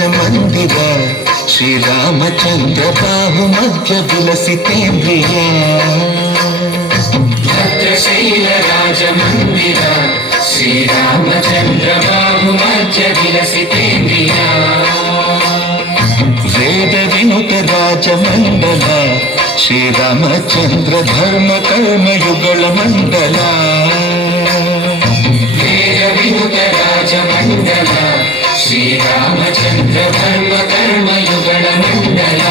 రాజమందిర శ్రీరామచంద్ర బాహు మధ్య విలసితేంద్రియ భద్రశైల రాజమందిర శ్రీరామచంద్ర బాహు మధ్య విలసితేంద్రియ వేద వినుత రాజమండల శ్రీరామచంద్ర ధర్మ కర్మయుగళ మండల వేద వినుత రాజమండల శ్రీరామచంద్ర ధర్మ కర్మయుగళ మండల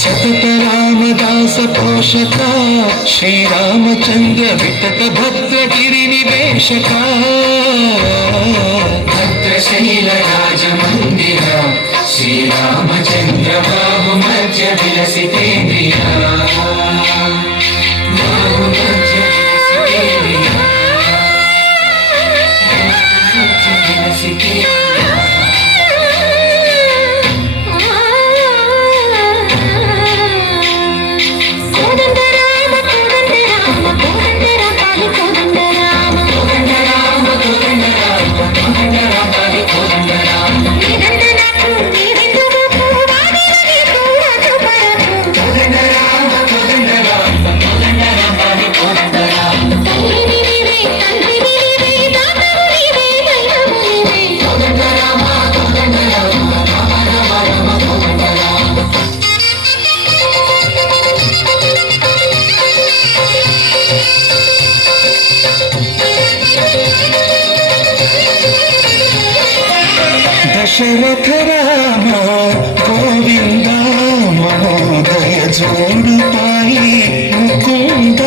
సతత రామదాస పోషక శ్రీరామచంద్ర వితత భద్రగిరి నివేశక భద్రశైల రాజమందిర శ్రీరామచంద్ర బాహు మధ్య విలసితేంద్రియ బాహు మధ్య విలసితేంద్రియ దశరథ రామ గోవింద మహోదయ జోడు పాయి ముకుంద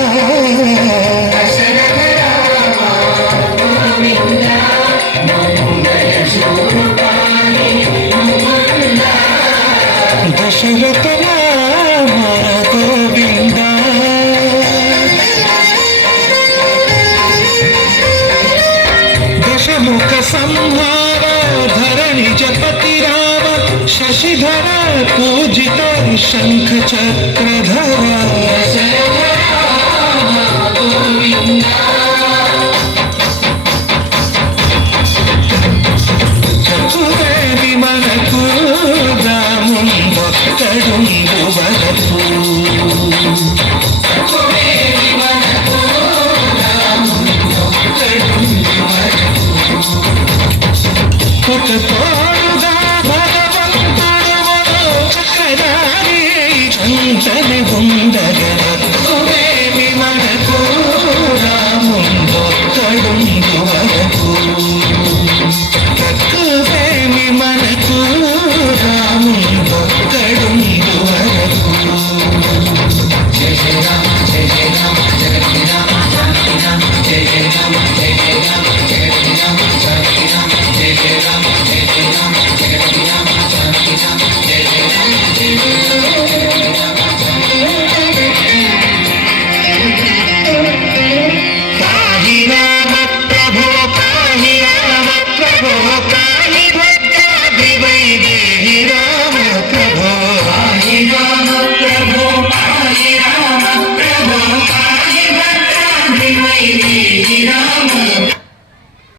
దశరథ రామ గోవింద మహోదయ జోడు పాయి ముకుంద దశరథ రామ గోవింద దశముఖ సంహార धरणि जपति राम शशिधर पूजित शंख चक्रधर चतुर्वेदी मन कूदा मुंद कड़ुंद